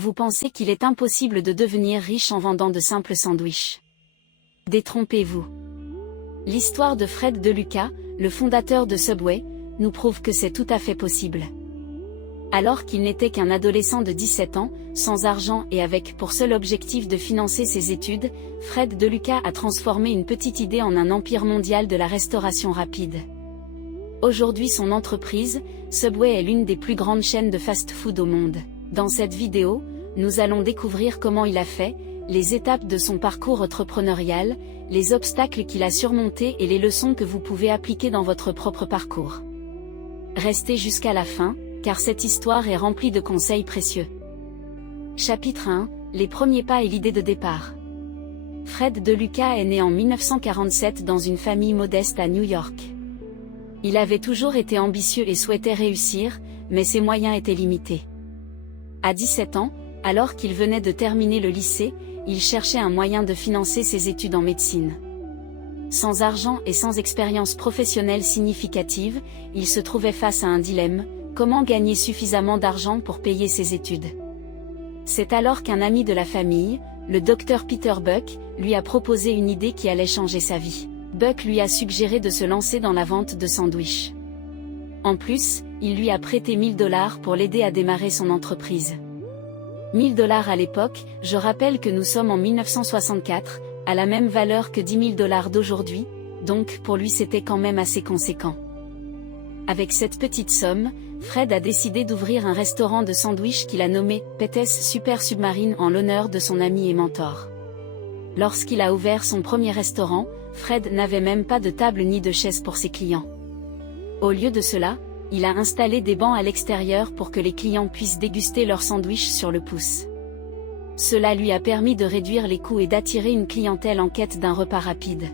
Vous pensez qu'il est impossible de devenir riche en vendant de simples sandwichs? Détrompez-vous. L'histoire de Fred DeLuca, le fondateur de Subway, nous prouve que c'est tout à fait possible. Alors qu'il n'était qu'un adolescent de 17 ans, sans argent et avec pour seul objectif de financer ses études, Fred DeLuca a transformé une petite idée en un empire mondial de la restauration rapide. Aujourd'hui son entreprise, Subway est l'une des plus grandes chaînes de fast-food au monde. Dans cette vidéo, nous allons découvrir comment il a fait, les étapes de son parcours entrepreneurial, les obstacles qu'il a surmontés et les leçons que vous pouvez appliquer dans votre propre parcours. Restez jusqu'à la fin, car cette histoire est remplie de conseils précieux. Chapitre 1, les premiers pas et l'idée de départ. Fred DeLuca est né en 1947 dans une famille modeste à New York. Il avait toujours été ambitieux et souhaitait réussir, mais ses moyens étaient limités. À 17 ans, alors qu'il venait de terminer le lycée, il cherchait un moyen de financer ses études en médecine. Sans argent et sans expérience professionnelle significative, il se trouvait face à un dilemme: comment gagner suffisamment d'argent pour payer ses études? C'est alors qu'un ami de la famille, le docteur Peter Buck, lui a proposé une idée qui allait changer sa vie. Buck lui a suggéré de se lancer dans la vente de sandwichs. En plus, il lui a prêté 1000 $ pour l'aider à démarrer son entreprise. 1000 $ à l'époque, je rappelle que nous sommes en 1964, à la même valeur que 10 000 $ d'aujourd'hui, donc pour lui c'était quand même assez conséquent. Avec cette petite somme, Fred a décidé d'ouvrir un restaurant de sandwich qu'il a nommé Pete's Super Submarine en l'honneur de son ami et mentor. Lorsqu'il a ouvert son premier restaurant, Fred n'avait même pas de table ni de chaise pour ses clients. Au lieu de cela, il a installé des bancs à l'extérieur pour que les clients puissent déguster leurs sandwichs sur le pouce. Cela lui a permis de réduire les coûts et d'attirer une clientèle en quête d'un repas rapide.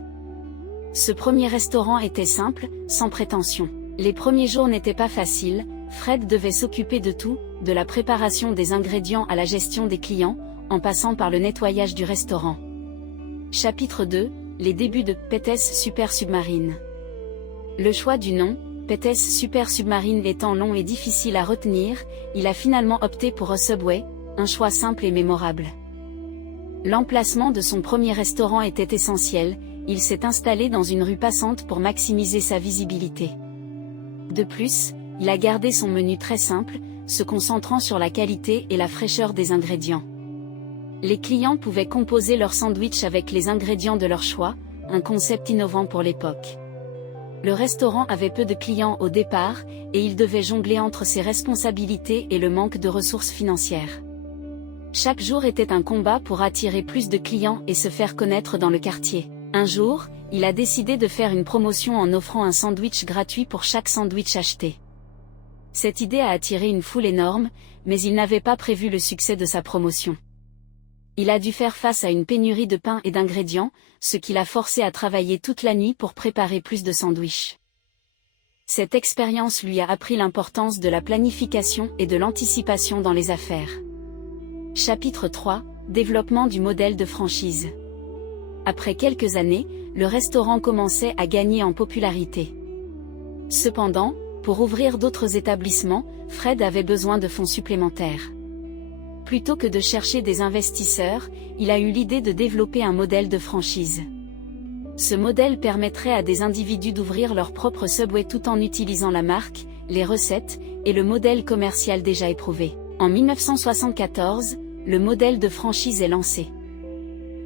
Ce premier restaurant était simple, sans prétention. Les premiers jours n'étaient pas faciles, Fred devait s'occuper de tout, de la préparation des ingrédients à la gestion des clients, en passant par le nettoyage du restaurant. Chapitre 2, les débuts de Pete's Super Submarine. Le choix du nom, Pete's Super Submarine étant long et difficile à retenir, il a finalement opté pour un Subway, un choix simple et mémorable. L'emplacement de son premier restaurant était essentiel, il s'est installé dans une rue passante pour maximiser sa visibilité. De plus, il a gardé son menu très simple, se concentrant sur la qualité et la fraîcheur des ingrédients. Les clients pouvaient composer leur sandwich avec les ingrédients de leur choix, un concept innovant pour l'époque. Le restaurant avait peu de clients au départ, et il devait jongler entre ses responsabilités et le manque de ressources financières. Chaque jour était un combat pour attirer plus de clients et se faire connaître dans le quartier. Un jour, il a décidé de faire une promotion en offrant un sandwich gratuit pour chaque sandwich acheté. Cette idée a attiré une foule énorme, mais il n'avait pas prévu le succès de sa promotion. Il a dû faire face à une pénurie de pain et d'ingrédients, ce qui l'a forcé à travailler toute la nuit pour préparer plus de sandwichs. Cette expérience lui a appris l'importance de la planification et de l'anticipation dans les affaires. Chapitre 3, développement du modèle de franchise. Après quelques années, le restaurant commençait à gagner en popularité. Cependant, pour ouvrir d'autres établissements, Fred avait besoin de fonds supplémentaires. Plutôt que de chercher des investisseurs, il a eu l'idée de développer un modèle de franchise. Ce modèle permettrait à des individus d'ouvrir leur propre Subway tout en utilisant la marque, les recettes, et le modèle commercial déjà éprouvé. En 1974, le modèle de franchise est lancé.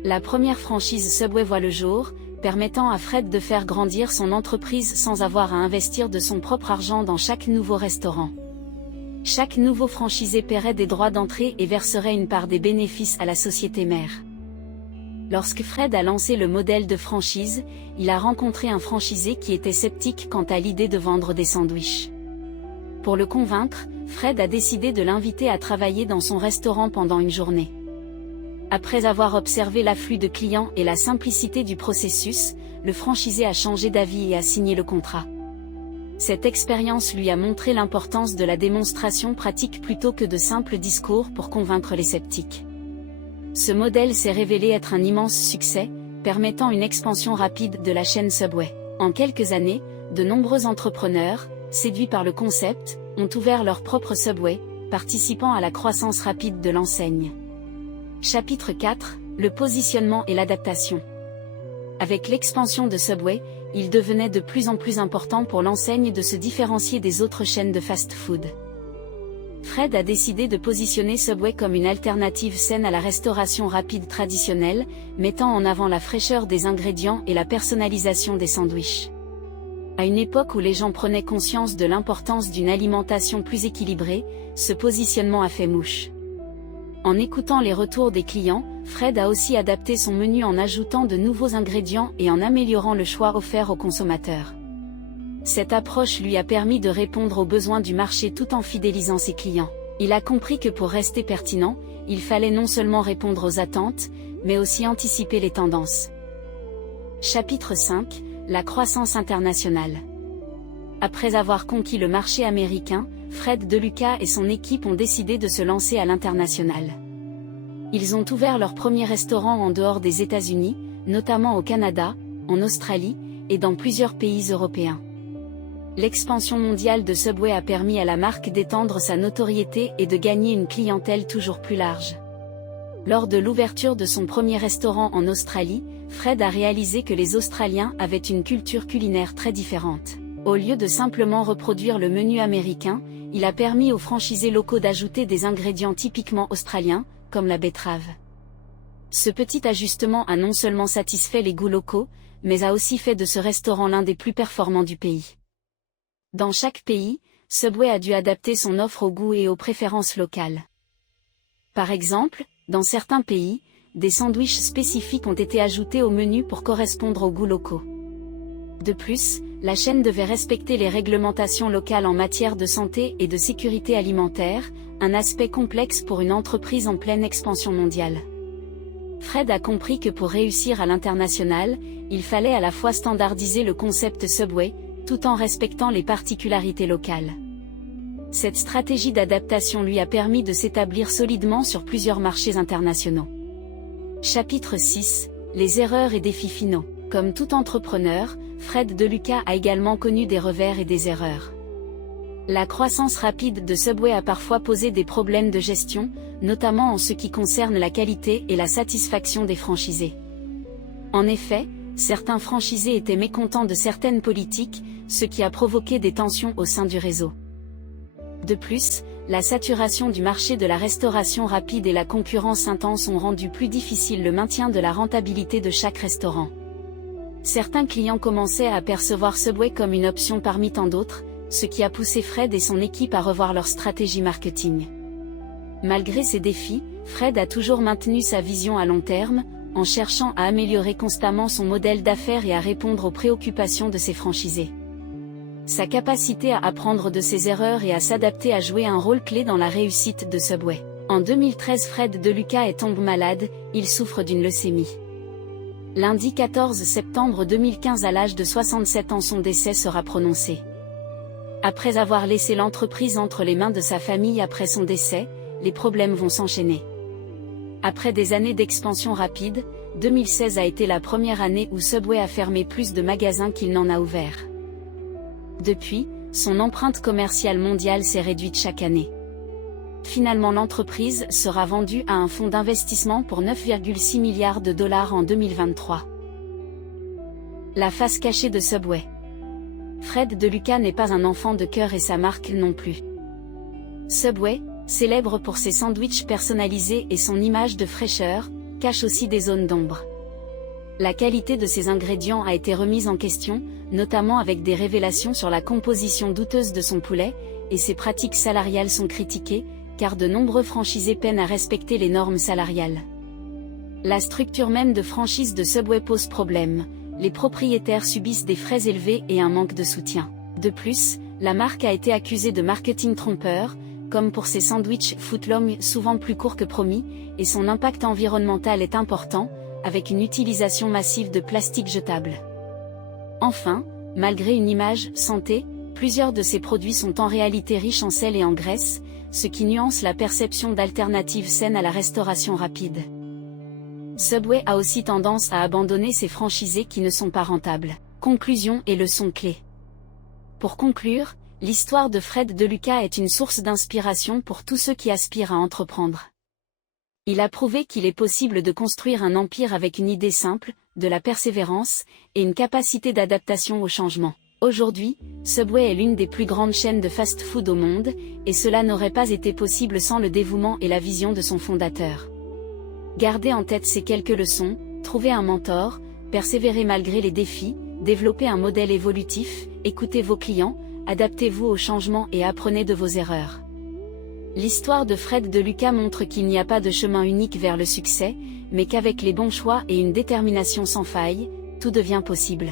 La première franchise Subway voit le jour, permettant à Fred de faire grandir son entreprise sans avoir à investir de son propre argent dans chaque nouveau restaurant. Chaque nouveau franchisé paierait des droits d'entrée et verserait une part des bénéfices à la société mère. Lorsque Fred a lancé le modèle de franchise, il a rencontré un franchisé qui était sceptique quant à l'idée de vendre des sandwichs. Pour le convaincre, Fred a décidé de l'inviter à travailler dans son restaurant pendant une journée. Après avoir observé l'afflux de clients et la simplicité du processus, le franchisé a changé d'avis et a signé le contrat. Cette expérience lui a montré l'importance de la démonstration pratique plutôt que de simples discours pour convaincre les sceptiques. Ce modèle s'est révélé être un immense succès, permettant une expansion rapide de la chaîne Subway. En quelques années, de nombreux entrepreneurs, séduits par le concept, ont ouvert leur propre Subway, participant à la croissance rapide de l'enseigne. Chapitre 4, le positionnement et l'adaptation. Avec l'expansion de Subway, il devenait de plus en plus important pour l'enseigne de se différencier des autres chaînes de fast-food. Fred a décidé de positionner Subway comme une alternative saine à la restauration rapide traditionnelle, mettant en avant la fraîcheur des ingrédients et la personnalisation des sandwichs. À une époque où les gens prenaient conscience de l'importance d'une alimentation plus équilibrée, ce positionnement a fait mouche. En écoutant les retours des clients, Fred a aussi adapté son menu en ajoutant de nouveaux ingrédients et en améliorant le choix offert aux consommateurs. Cette approche lui a permis de répondre aux besoins du marché tout en fidélisant ses clients. Il a compris que pour rester pertinent, il fallait non seulement répondre aux attentes, mais aussi anticiper les tendances. Chapitre 5, la croissance internationale. Après avoir conquis le marché américain, Fred DeLuca et son équipe ont décidé de se lancer à l'international. Ils ont ouvert leur premier restaurant en dehors des États-Unis, notamment au Canada, en Australie, et dans plusieurs pays européens. L'expansion mondiale de Subway a permis à la marque d'étendre sa notoriété et de gagner une clientèle toujours plus large. Lors de l'ouverture de son premier restaurant en Australie, Fred a réalisé que les Australiens avaient une culture culinaire très différente. Au lieu de simplement reproduire le menu américain, il a permis aux franchisés locaux d'ajouter des ingrédients typiquement australiens, comme la betterave. Ce petit ajustement a non seulement satisfait les goûts locaux, mais a aussi fait de ce restaurant l'un des plus performants du pays. Dans chaque pays, Subway a dû adapter son offre aux goûts et aux préférences locales. Par exemple, dans certains pays, des sandwichs spécifiques ont été ajoutés au menu pour correspondre aux goûts locaux. De plus, la chaîne devait respecter les réglementations locales en matière de santé et de sécurité alimentaire, un aspect complexe pour une entreprise en pleine expansion mondiale. Fred a compris que pour réussir à l'international, il fallait à la fois standardiser le concept Subway, tout en respectant les particularités locales. Cette stratégie d'adaptation lui a permis de s'établir solidement sur plusieurs marchés internationaux. Chapitre 6, les erreurs et défis finaux. Comme tout entrepreneur, Fred DeLuca a également connu des revers et des erreurs. La croissance rapide de Subway a parfois posé des problèmes de gestion, notamment en ce qui concerne la qualité et la satisfaction des franchisés. En effet, certains franchisés étaient mécontents de certaines politiques, ce qui a provoqué des tensions au sein du réseau. De plus, la saturation du marché de la restauration rapide et la concurrence intense ont rendu plus difficile le maintien de la rentabilité de chaque restaurant. Certains clients commençaient à percevoir Subway comme une option parmi tant d'autres, ce qui a poussé Fred et son équipe à revoir leur stratégie marketing. Malgré ces défis, Fred a toujours maintenu sa vision à long terme, en cherchant à améliorer constamment son modèle d'affaires et à répondre aux préoccupations de ses franchisés. Sa capacité à apprendre de ses erreurs et à s'adapter a joué un rôle clé dans la réussite de Subway. En 2013, Fred DeLuca tombe malade, il souffre d'une leucémie. Lundi 14 septembre 2015, à l'âge de 67 ans, son décès sera prononcé. Après avoir laissé l'entreprise entre les mains de sa famille après son décès, les problèmes vont s'enchaîner. Après des années d'expansion rapide, 2016 a été la première année où Subway a fermé plus de magasins qu'il n'en a ouvert. Depuis, son empreinte commerciale mondiale s'est réduite chaque année. Finalement, l'entreprise sera vendue à un fonds d'investissement pour 9,6 milliards de dollars en 2023. La face cachée de Subway. Fred DeLuca n'est pas un enfant de cœur et sa marque non plus. Subway, célèbre pour ses sandwichs personnalisés et son image de fraîcheur, cache aussi des zones d'ombre. La qualité de ses ingrédients a été remise en question, notamment avec des révélations sur la composition douteuse de son poulet, et ses pratiques salariales sont critiquées, car de nombreux franchisés peinent à respecter les normes salariales. La structure même de franchise de Subway pose problème, les propriétaires subissent des frais élevés et un manque de soutien. De plus, la marque a été accusée de marketing trompeur, comme pour ses sandwichs footlong souvent plus courts que promis, et son impact environnemental est important, avec une utilisation massive de plastique jetable. Enfin, malgré une image santé, plusieurs de ces produits sont en réalité riches en sel et en graisse, ce qui nuance la perception d'alternatives saines à la restauration rapide. Subway a aussi tendance à abandonner ses franchisés qui ne sont pas rentables. Conclusion et leçons clés. Pour conclure, L'histoire de Fred DeLuca est une source d'inspiration pour tous ceux qui aspirent à entreprendre. Il a prouvé qu'il est possible de construire un empire avec une idée simple, de la persévérance, et une capacité d'adaptation au changement. Aujourd'hui, Subway est l'une des plus grandes chaînes de fast-food au monde, et cela n'aurait pas été possible sans le dévouement et la vision de son fondateur. Gardez en tête ces quelques leçons, trouvez un mentor, persévérez malgré les défis, développez un modèle évolutif, écoutez vos clients, adaptez-vous aux changements et apprenez de vos erreurs. L'histoire de Fred DeLuca montre qu'il n'y a pas de chemin unique vers le succès, mais qu'avec les bons choix et une détermination sans faille, tout devient possible.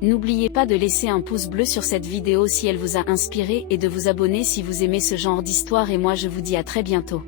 N'oubliez pas de laisser un pouce bleu sur cette vidéo si elle vous a inspiré et de vous abonner si vous aimez ce genre d'histoire et moi je vous dis à très bientôt.